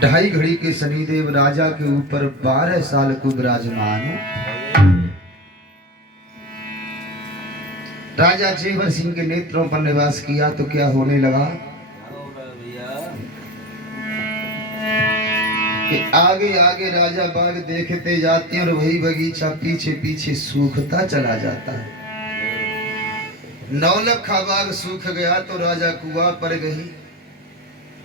ढाई घड़ी के शनिदेव राजा के ऊपर 12 साल को विराजमान। राजा जेवर सिंह के नेत्रों पर निवास किया तो क्या होने लगा कि आगे आगे राजा बाग देखते जाते हैं और वही बगीचा पीछे पीछे सूखता चला जाता है। नौलखा बाग सूख गया तो राजा कुआं पर गई।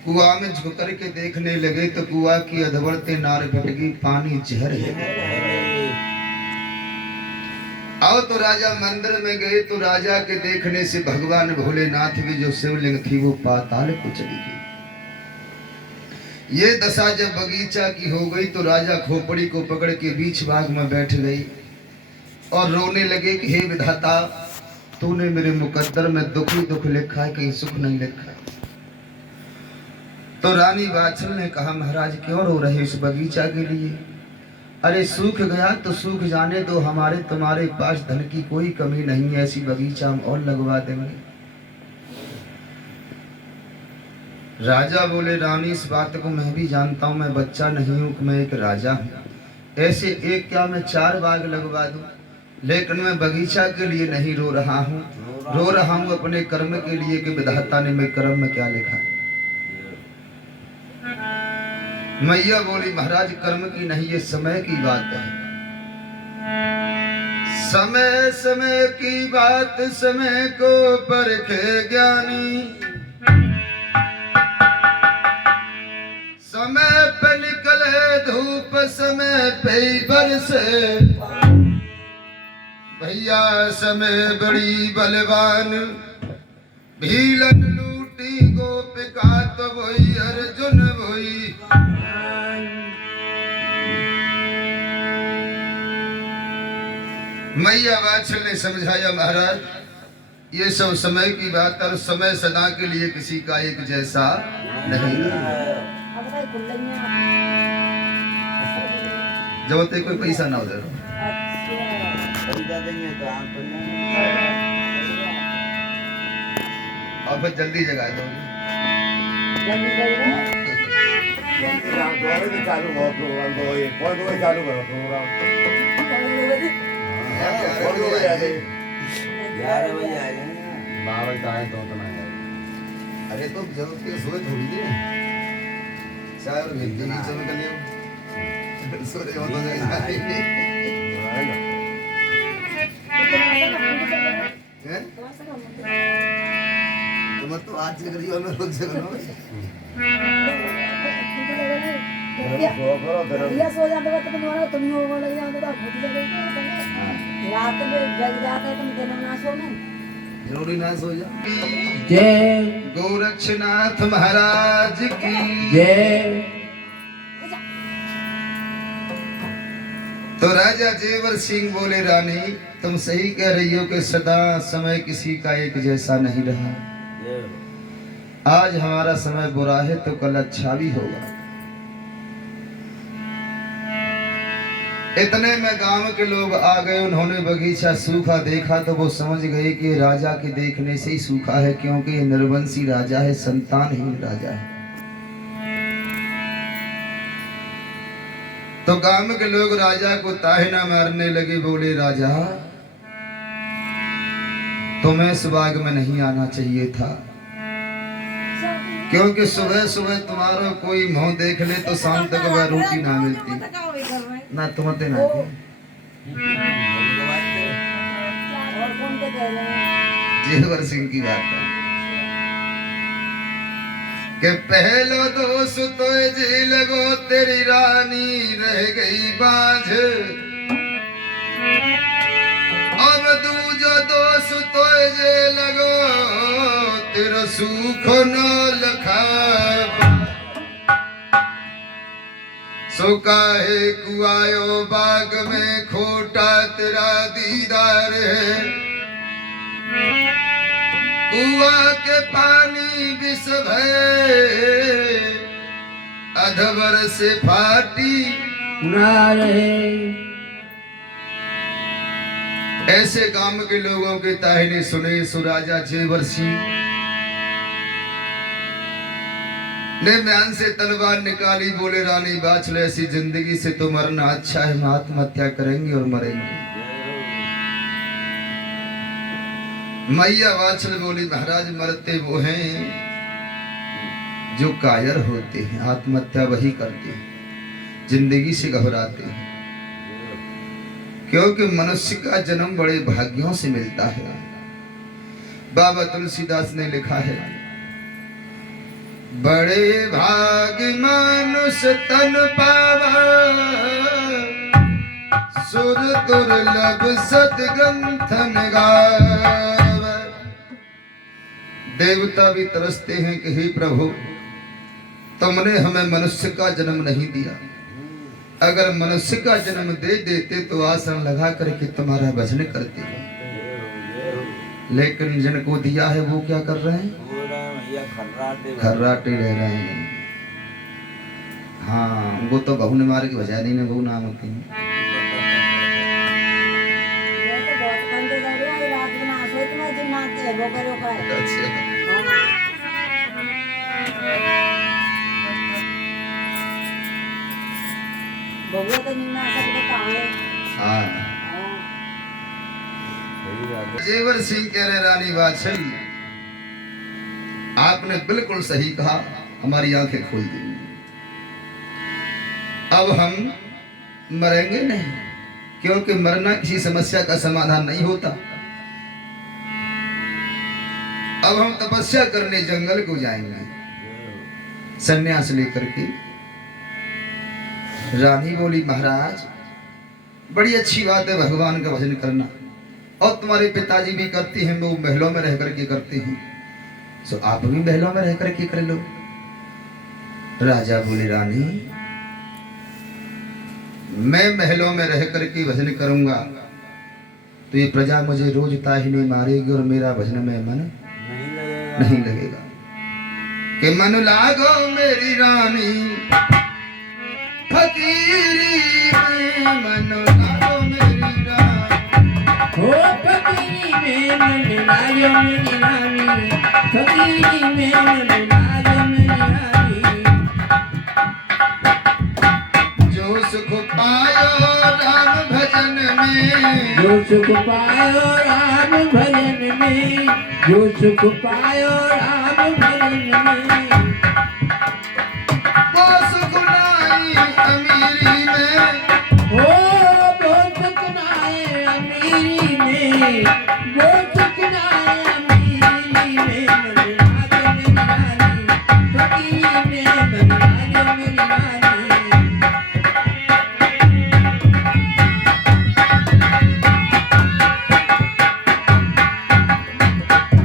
कुआं में झुक कर के देखने लगे तो कुआं की अधवरते नार भटकी, पानी जहर है। आओ तो राजा मंदिर में गए तो राजा के देखने से भगवान भोलेनाथ की जो शिवलिंग थी वो पाताल को चली गई। ये दशा जब बगीचा की हो गई तो राजा खोपड़ी को पकड़ के बीच बाग में बैठ गई और रोने लगे कि हे विधाता, तूने मेरे मुकद्दर में दुख ही दुख लिखा है, कहीं सुख नहीं लिखा। तो रानी बाछल ने कहा, महाराज क्यों रो रहे इस बगीचा के लिए? अरे सूख गया तो सूख जाने दो, हमारे तुम्हारे पास धन की कोई कमी नहीं है, ऐसी बगीचा हम और लगवा देंगे। राजा बोले, रानी इस बात को मैं भी जानता हूँ, मैं बच्चा नहीं हूँ, मैं एक राजा हूँ। ऐसे एक क्या मैं 4 बाग लगवा दूं, लेकिन मैं बगीचा के लिए नहीं रो रहा हूँ, रो रहा हूँ अपने कर्म के लिए कि विधाता ने मेरे कर्म में क्या लिखा है। मैया बोली, महाराज कर्म की नहीं, ये समय की बात है। समय समय की बात समय को परखे ज्ञानी, समय पे निकले धूप समय पे बरसे। भैया समय बड़ी बलवान, भीलन लूटी गोपिका तो वही अर्जुन वही। मैया वात्सल ने समझाया, महाराज ये सब समय की बात और समय सदा के लिए किसी का एक जैसा नहीं। जब तक कोई पैसा ना उधर और फिर जल्दी जगा दो। चालू करो प्रोग्राम, चालू करो प्रोग्राम। 11 बजे आएगा, 12 बजे आए तो ना यार। अरे तो जरूरत की सोए थोड़ी नहीं, चाय और भिंडी की चल कर लियो, सोरे हो तो जाएगा। तुम तो आज से करियो, मैं रोज से करूँ। भैया सो जाते वक्त तुम्हारा तुम हो लग जाते तो भूख लगेगी, रात में जग जाते तुम दिन में ना सो नहीं, जरूरी ना सो जा। जय गोरक्षनाथ महाराज की जय। तो राजा जेवर सिंह बोले, रानी तुम सही कह रही हो कि सदा समय किसी का एक जैसा नहीं रहा। आज हमारा समय बुरा है तो कल अच्छा भी होगा। इतने में गांव के लोग आ गए, उन्होंने बगीचा सूखा देखा तो वो समझ गए कि राजा के देखने से ही सूखा है, क्योंकि ये निर्वंशी राजा है, संतानहीन राजा है। तो गांव के लोग राजा को ताहना मारने लगे, बोले राजा तुम्हें इस बाग में नहीं आना चाहिए था, क्योंकि सुबह सुबह तुम्हारा कोई मुंह देख ले तो शाम तक वह रोटी ना मिलती ना तुम्हें ना। जेवर सिंह की बात है कि पहलो दोस्त तो जी लगो तेरी रानी रह गई बाझ, अब दूजो दोस्त तो जे लगो तेरा सुख न लखा। सो काहे कुआयो बाग में खोटा तेरा दीदार है, कुआं के पानी विष भय अधवर से फाटी ना रहे। ऐसे गांव के लोगों के ताहने सुने सुराजा जेवर सिंह ने म्यान से तलवार निकाली, बोले रानी बाछल ऐसी जिंदगी से तो मरना अच्छा है, हम आत्महत्या करेंगे और मरेंगे। मैया बाछल बोली महाराज मरते वो हैं जो कायर होते हैं, आत्महत्या वही करते हैं, जिंदगी से घबराते हैं। क्योंकि मनुष्य का जन्म बड़े भाग्यों से मिलता है। बाबा तुलसीदास ने लिखा है, बड़े भाग मानुष तन पावा, सुर दुर्लभ सदग्रंथन गावा। देवता भी तरसते हैं कि हे प्रभु तुमने हमें मनुष्य का जन्म नहीं दिया, अगर मनुष्य का जन्म दे देते तो आसन लगा करके तुम्हारा भजन करते। लेकिन जिनको दिया है वो क्या कर रहे हैं? खर्राटे रह रहे हैं। हाँ वो तो बहू ने मार के बजा दी, बहू नाम होती है। जेवर सिंह कह रहे रानी बाछल आपने बिल्कुल सही कहा, हमारी आंखें खोल दी। अब हम मरेंगे नहीं, क्योंकि मरना किसी समस्या का समाधान नहीं होता। अब हम तपस्या करने जंगल को जाएंगे सन्यास लेकर के। रानी बोली महाराज बड़ी अच्छी बात है भगवान का भजन करना, और तुम्हारे पिताजी भी करते हैं, वो महलों में रह करके करते हैं, तो आप भी महलों में रह करके कर लो। राजा बोले रानी मैं महलों में रह करके भजन करूंगा तो ये प्रजा मुझे रोज ताहिने मारेगी और मेरा भजन में मन नहीं लगेगा। कि मन लागो मेरी रानी फकीरी में, मन लागो मेरी रानी, हो फकीरी में मन लागो मेरी रानी, फकीरी में मन लागो मेरी रानी। जो सुख पायो राम भजन में, जो सुख पायो राम भजन में, जो सुख पायो राम भजन में, वो सुख नाई अमीरी में, हो वो सुख नाए अमीरी में, वो सुख नाए अमीरी में, मन लागो मेरी रानी, फकीरी में मन लागो मेरी रानी।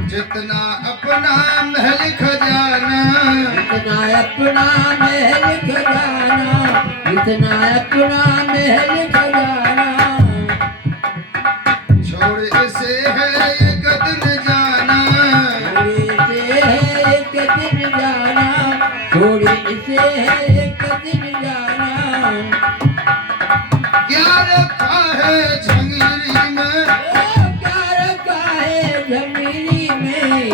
जितना अपना महल खजाना, इतना अपना महल खजाना, इतना अपना महल खजाना, छोड़ इसे है एक दिन जाना, छोड़ इसे है एक दिन जाना, छोड़ इसे है एक दिन जाना। क्या रखा है झंगीरी में, ओ क्या रखा है जमीनी में,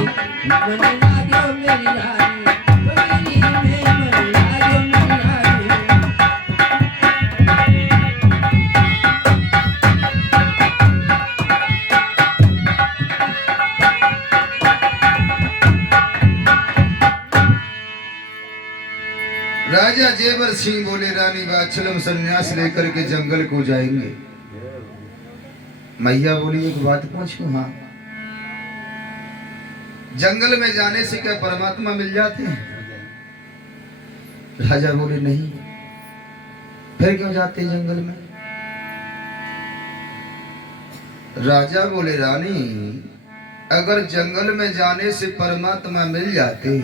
मन लागो मेरी रानी, फकीरी में मन लागो मेरी रानी। राजा जेवर सिंह बोले रानी बाछल हम संन्यास लेकर के जंगल को जाएंगे। मैया बोली एक बात पूछूं? हाँ। जंगल में जाने से क्या परमात्मा मिल जाते हैं? राजा बोले नहीं। फिर क्यों जाते हैं जंगल में? राजा बोले रानी अगर जंगल में जाने से परमात्मा मिल जाते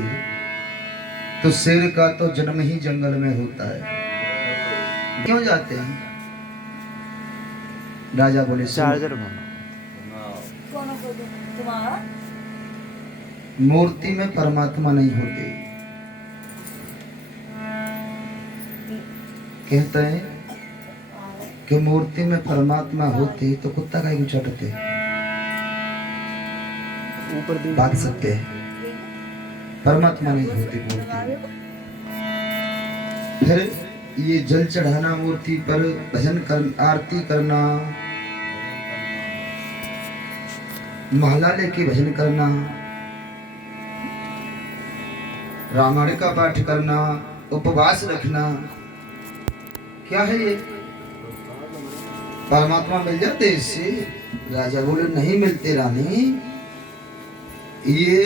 तो शेर का तो जन्म ही जंगल में होता है, क्यों जाते हैं? राजा बोले चार्जर मूर्ति में परमात्मा नहीं होते। कहते हैं कि मूर्ति में परमात्मा होते तो कुत्ता का क्यों चटते? बात सत्य है, परमात्मा नहीं होती मूर्ति में। फिर ये जल चढ़ाना मूर्ति पर, भजन कर, आरती करना, माला लेके भजन करना, रामायण का पाठ करना, उपवास रखना, क्या है ये? परमात्मा मिल जाते इससे? राजा बोले नहीं मिलते रानी, ये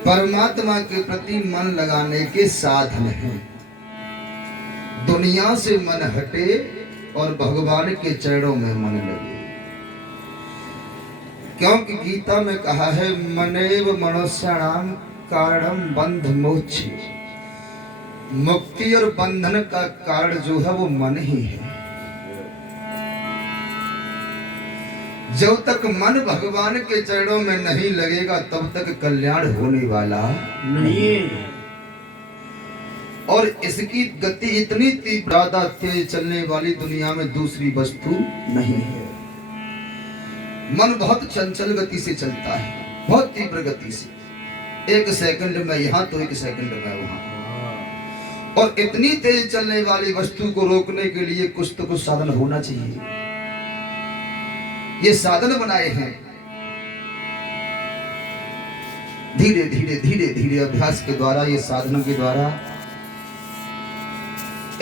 परमात्मा के प्रति मन लगाने के साधन हैं। दुनिया से मन हटे और भगवान के चरणों में मन लगे, क्योंकि गीता में कहा है मनेव मनुष्याणाम कारणम बंध मोक्ष, मुक्ति और बंधन का कारण जो है वो मन ही है। जब तक मन भगवान के चरणों में नहीं लगेगा तब तक कल्याण होने वाला नहीं। और इसकी गति इतनी तीव्र, ज्यादा तेज चलने वाली दुनिया में दूसरी वस्तु नहीं है। मन बहुत चंचल गति से चलता है, बहुत तीव्र गति से। एक सेकंड में यहाँ तो एक सेकंड में वहां। और इतनी तेज चलने वाली वस्तु को रोकने के लिए कुछ तो कुछ साधन होना चाहिए। ये साधन बनाए हैं, धीरे धीरे धीरे धीरे अभ्यास के द्वारा, ये साधनों के द्वारा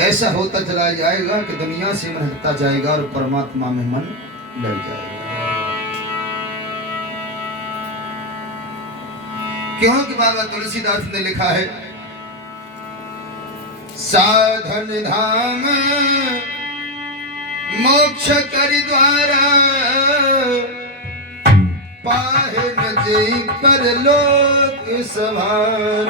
ऐसा होता चला जाएगा कि दुनिया से मन हटता जाएगा और परमात्मा में मन लग जाएगा। क्योंकि बाबा तुलसीदास ने लिखा है साधन धाम मोक्ष करि द्वारा, पाहे न जेहि परलोक सवार।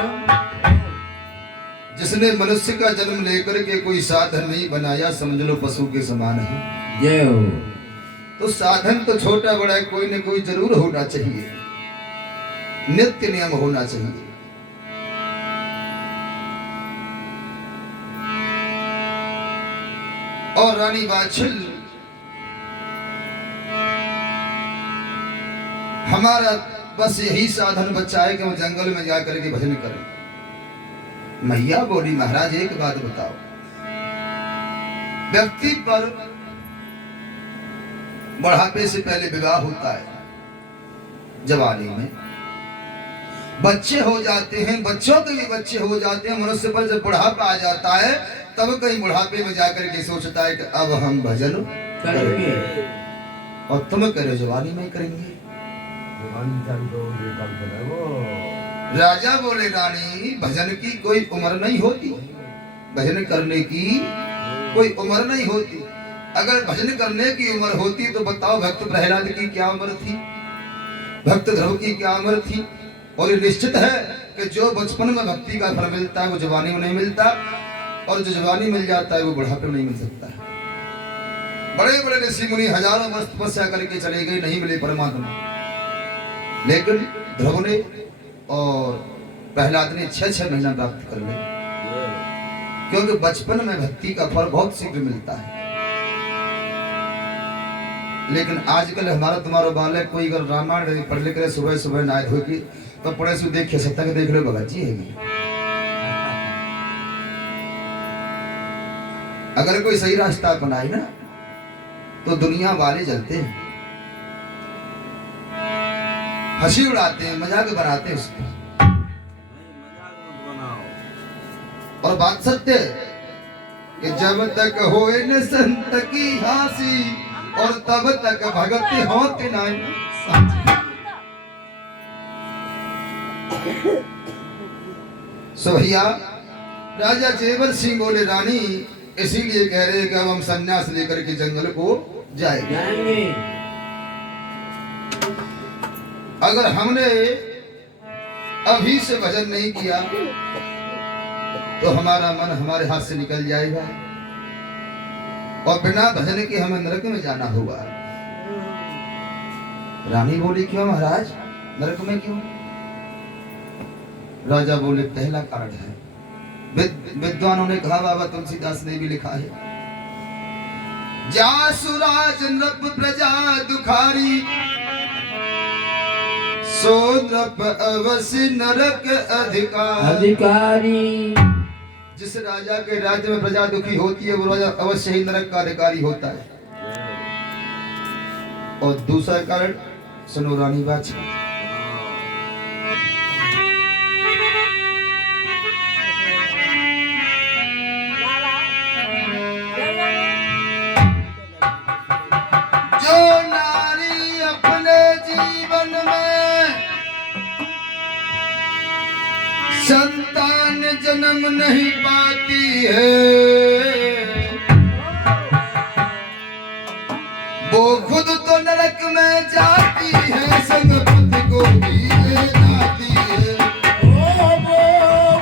जिसने मनुष्य का जन्म लेकर के कोई साधन नहीं बनाया, समझ लो पशु के समान है। जय हो। तो साधन तो छोटा बड़ा कोई न कोई जरूर होना चाहिए, नित्य नियम होना चाहिए। और रानी बाछिल हमारा बस यही साधन बचा है कि हम जंगल में जाकर के भजन करें। मैया बोली महाराज एक बात बताओ, व्यक्ति पर बुढ़ापे से पहले विवाह होता है, जवानी में बच्चे हो जाते हैं, बच्चों के भी बच्चे हो जाते हैं। मनुष्य पर जब बुढ़ापा आ जाता है तब कहीं बुढ़ापे में जाकर के सोचता है कि अब हम भजन करेंगे, और तुम करो जवानी में करेंगे। राजा बोले रानी भजन की कोई उम्र नहीं होती, भजन करने की कोई उम्र नहीं होती। अगर भजन करने की उम्र होती तो बताओ भक्त प्रहलाद की क्या उम्र थी, भक्त ध्रुव की क्या उम्र थी। और ये निश्चित है कि जो बचपन में भक्ति का फल मिलता है वो जवानी में नहीं मिलता, और जो जवानी मिल जाता है वो बुढ़ापे में नहीं मिल सकता है। बड़े बड़े ऋषि मुनि हजारों वर्ष तपस्या करके चले गए, नहीं मिले परमात्मा, लेकिन ध्रुव ने और प्रहलाद ने 6-6 महीना प्राप्त कर लिया, क्योंकि बचपन में भक्ति का फल बहुत शीघ्र मिलता है। लेकिन आजकल हमारा तुम्हारा बालक कोई अगर रामायण पढ़ लिख रहे सुबह सुबह नहा धो के तो पढ़े से देख सकता है, देख लो भगत जी है। अगर कोई सही रास्ता अपनाए ना तो दुनिया वाले जलते हैं, हंसी उड़ाते हैं, मजाक बनाते हैं उसको। और बात सत्य है कि जब तक होए न संत की हासी और तब तक भगति होती नहीं। सो भैया राजा जेवर सिंह बोले रानी इसीलिए कह रहे हैं कि अब हम सन्यास लेकर के जंगल को जाएंगे। अगर हमने अभी से भजन नहीं किया तो हमारा मन हमारे हाथ से निकल जाएगा और बिना भजन के हमें नरक में जाना होगा। रानी बोली क्यों महाराज, नरक में क्यों? राजा बोले पहला कारण है, विद्वानों ने कहा, बाबा तुलसीदास ने भी लिखा है, जासुराज नृप प्रजा दुखारी सो नृप अवश्य नरक अधिकारी। जिस राजा के राज्य में प्रजा दुखी होती है वो राजा अवश्य ही नरक का अधिकारी होता है। और दूसरा कारण सुनो रानी बाजी, जो नारी अपने जीवन में संतान जन्म नहीं पाती है वो खुद तो नरक में जाती है, संग पति को भी ले जाती है। वो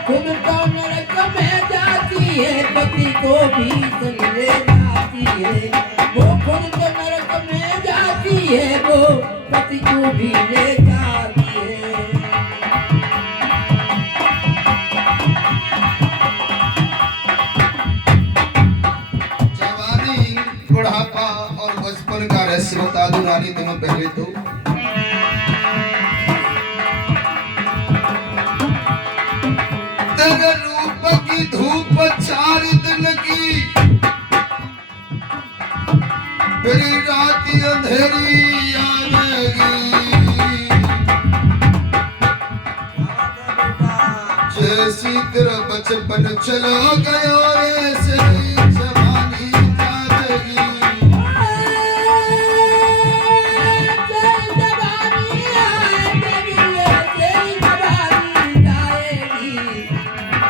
खुद तो नरक में जाती है, पति को भी संग ले जाती है। वो खुद तो नरक में जाती है, वो पति को भी ले जाती है। जवानी, बुढ़ापा और बचपन का रहस्य बता दो रानी तुम्हें पहले तो। तेरे रूप की धूप 4 दिन की, फिर रात अंधेरी आएगी। जैसी तेरा बचपन चला गया ऐसे ही जवानी जाएगी।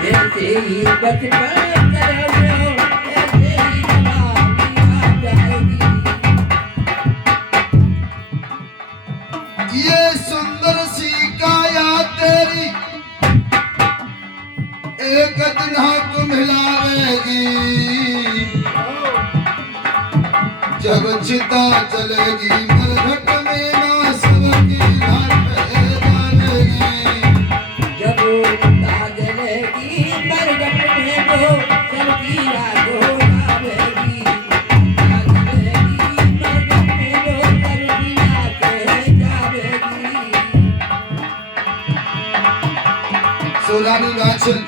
जैसे ही बचपन करोगे ऐसे ही जवानी आ जाएगी। ये सुंदर सी काया तेरी एक दिन हाथ मिलावेगी, जब चिता चलेगी मरघट में ना सबकी घाट पे डालेगी। जब चिता जलेगी मरघट में वो सबकी रात हो जाएगी। चिता जलेगी मरघट में वो सबकी रात हो जाएगी। सोलानी वाचन,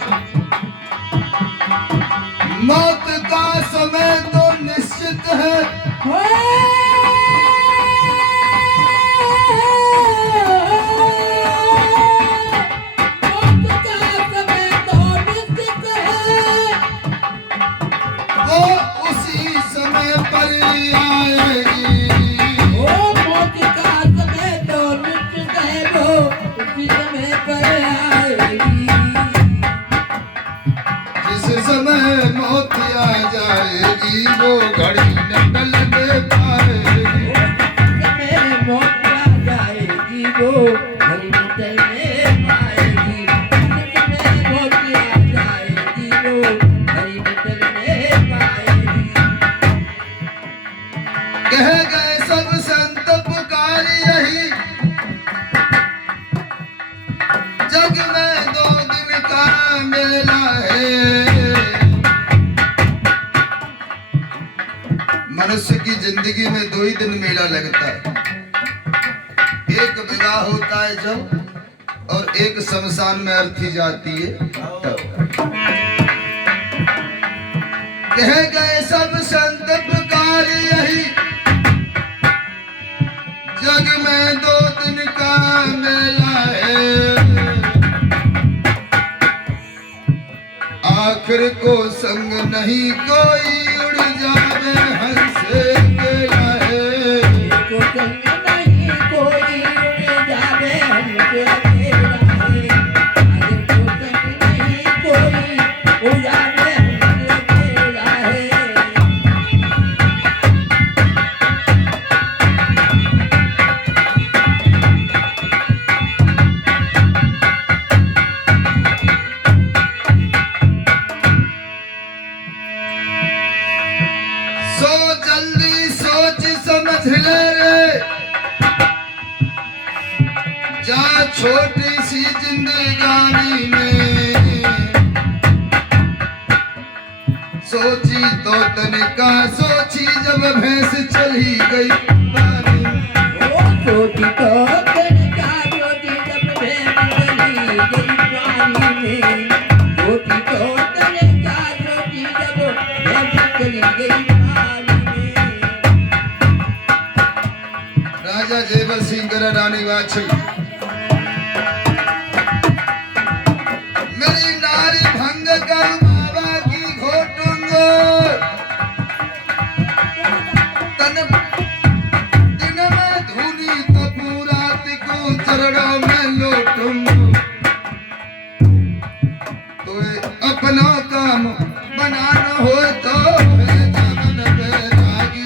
मौत का समय तो निश्चित है, वो उसी समय पर आएगी। मौत का समय तो निश्चित है, वो उसी समय पर आएगी। जिस समय मौत आ जाएगी वो घड़ी न टल पाएगी। समय मौत आ जाएगी, वो घड़ी न टलने पाएगी। समय मौत आ जाएगी, वो घड़ी न टलने पाएगी। कह गए सब संत पुकारी यही, जग में 2 दिन का मेला है। मनुष्य की जिंदगी में 2 ही दिन मेला लगता है, एक विवाह होता है जब, और एक शमशान में अर्थी जाती है तब। कह गए सब संत पुकार यही, जग में 2 दिन का मेला है। आखिर को संग नहीं कोई उड़ जावे हंस केला है। को संग नहीं कोई उड़ जावे हमसे अकेला है। आगे को संग नहीं कोई उड़ जावे हमसे अकेला है। सो जल्दी सोच समझ ले रे, जा छोटी सी जिंदगानी में। सोची तो तनिका सोची जब भैंस चली गई पानी। ओ छोटी तो तनिका छोटी जब भैंस चली गई पानी में। छोटी तो तनिका मेरी नारी भंग कर बाबा की घोटूंगा तन दिन में धूली कपूरात को चरणों में लौटूंगा तो अपना काम बनाना हो तो जामन बैरागी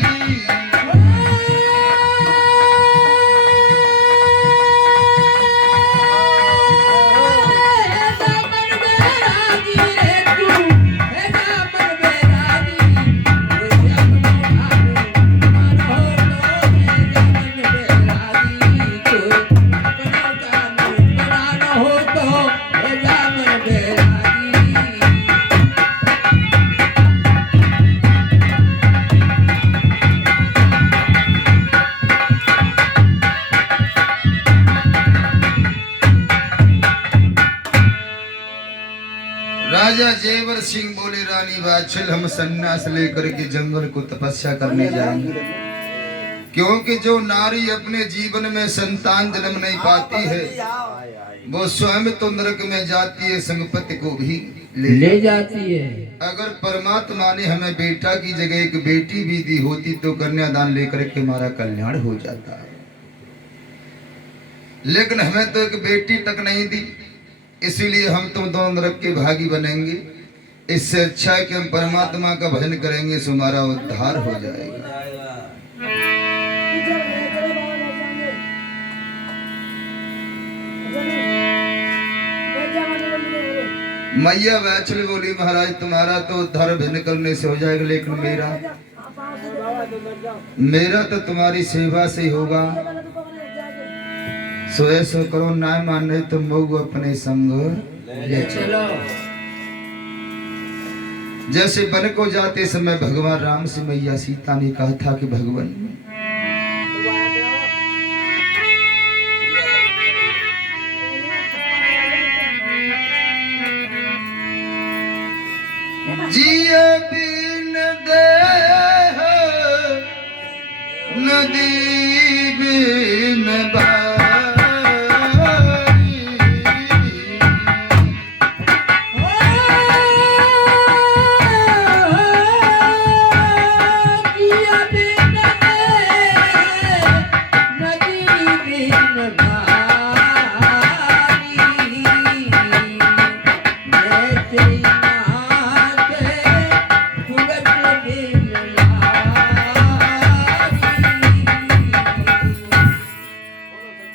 राजा जेवर सिंह बोले रानी बादशाह हम सन्यास लेकर के जंगल को तपस्या करने जाएंगे क्योंकि जो नारी अपने जीवन में संतान जन्म नहीं पाती है वो स्वयं तो नरक में जाती है संगपति को भी ले जाती है। अगर परमात्मा ने हमें बेटा की जगह एक बेटी भी दी होती तो कन्यादान लेकर के हमारा कल्याण हो जाता है लेकिन हमें तो एक बेटी तक नहीं दी इसीलिए हम तुम दोनों नरक के भागी बनेंगे इससे अच्छा है कि हम परमात्मा का भजन करेंगे सो हमारा उद्धार हो जाएगा मैया वैचल बोली महाराज तुम्हारा तो उद्धार भिन्न करने से हो जाएगा लेकिन मेरा तो तुम्हारी सेवा से ही होगा सो ऐसा करो ना माने तो मऊ अपने संग ले चलो जैसे वन को जाते समय भगवान राम से मैया सीता ने कहा था कि भगवान जिए बिन दे नदी बिन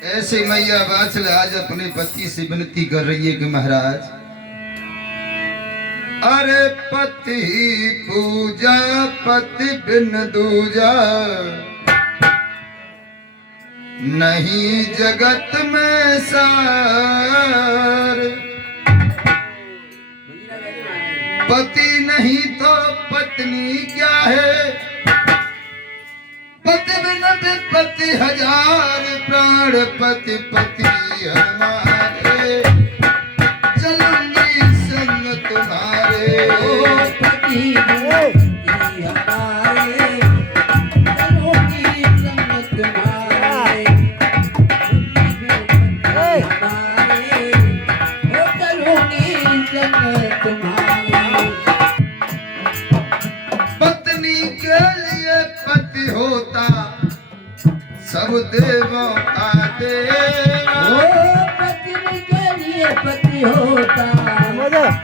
ऐसे मैया वात्सल आज अपने पति से विनती कर रही है कि महाराज अरे पति पूजा पति बिन दूजा नहीं जगत में सार पति नहीं तो पत्नी क्या है पति बिन विपत्ति हजार प्राण पति पति हमारे चलूंगी संग तुम्हारे पति हमारे चलूंगी संग तुम्हारे हमारे चलूंगी संग तुम्हारे पत्नी के लिए पति होता सब देवों का देवा पत्नी के लिए पति होता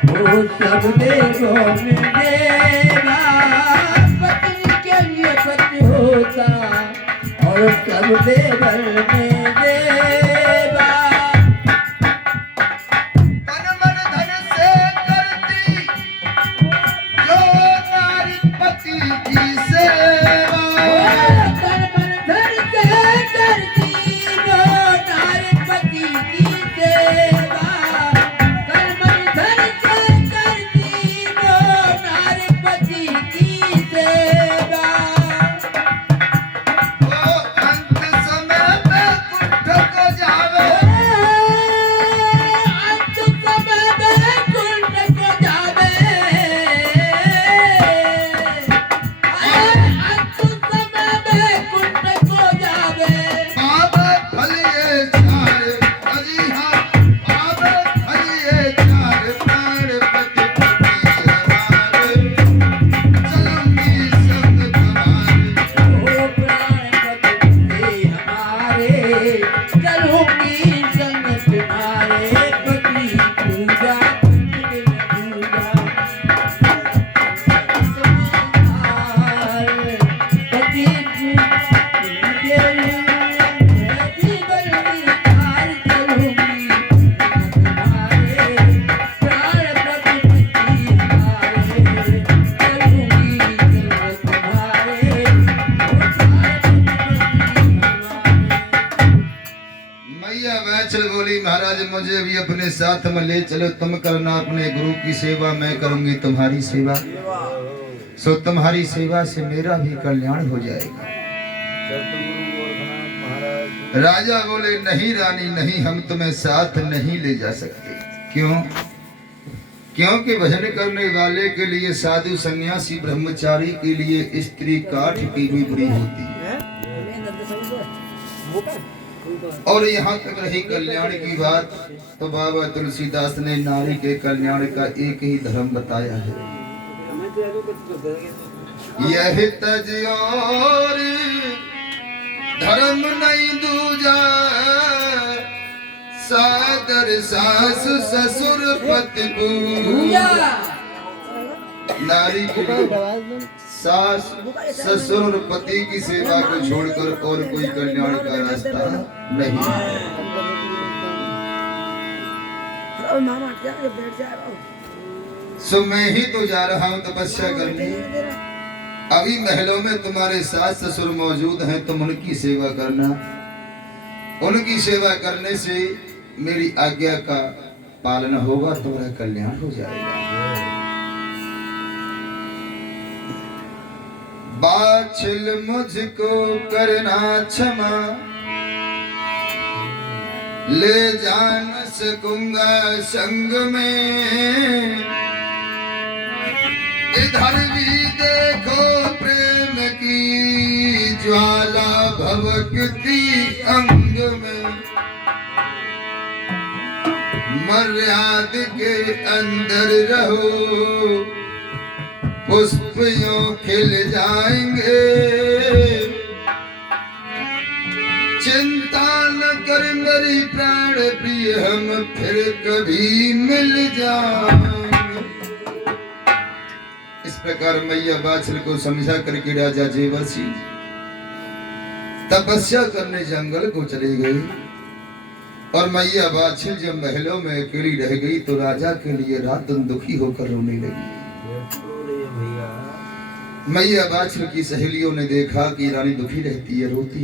वो सब देवों में देवा पत्नी के लिए पति होता और सब देवर में देवा तन मन धन से करती जो नारी पति की सेवा अंत समय पे साथ में ले चलो, तुम करना अपने गुरु की सेवा, मैं करूंगी तुम्हारी सेवा, सो तुम्हारी सेवा से मेरा भी कल्याण हो जाएगा। राजा बोले नहीं रानी नहीं, हम तुम्हें साथ नहीं ले जा सकते। क्यों? क्योंकि भजन करने वाले के लिए, साधु सन्यासी ब्रह्मचारी के लिए स्त्री काठ की भी बुरी होती है। और यहाँ तक रही कल्याण की बात, तो बाबा तुलसीदास ने नारी के कल्याण का एक ही धर्म बताया है, यह तज और धर्म नहीं दूजा, सादर सासु ससुर पति पूजा। नारी के लिए सास ससुर और पति की सेवा को छोड़कर और कोई कल्याण का रास्ता नहीं। सो मैं ही तो जा रहा हूँ तपस्या करने। अभी महलों में तुम्हारे सास ससुर मौजूद हैं, तुम उनकी सेवा करना। उनकी सेवा करने से मेरी आज्ञा का पालन होगा, तुम्हारा कल्याण हो जाएगा। बाछिल मुझको करना क्षमा, ले जा न सकूंगा संग में, इधर भी देखो प्रेम की ज्वाला भवकती अंग में, मर्याद के अंदर रहो पुष्प यूं खिल जाएंगे, चिंता न कर मेरी प्राण प्रिय, हम फिर कभी मिल जाएंगे। इस प्रकार मैया बाछल को समझा करके राजा जेवसी तपस्या करने जंगल को चले गए। और मैया बाछल जब महलों में अकेली रह गई तो राजा के लिए रात दिन दुखी होकर रोने लगी। मैया बाछल की सहेलियों ने देखा कि रानी दुखी रहती है, रोती है।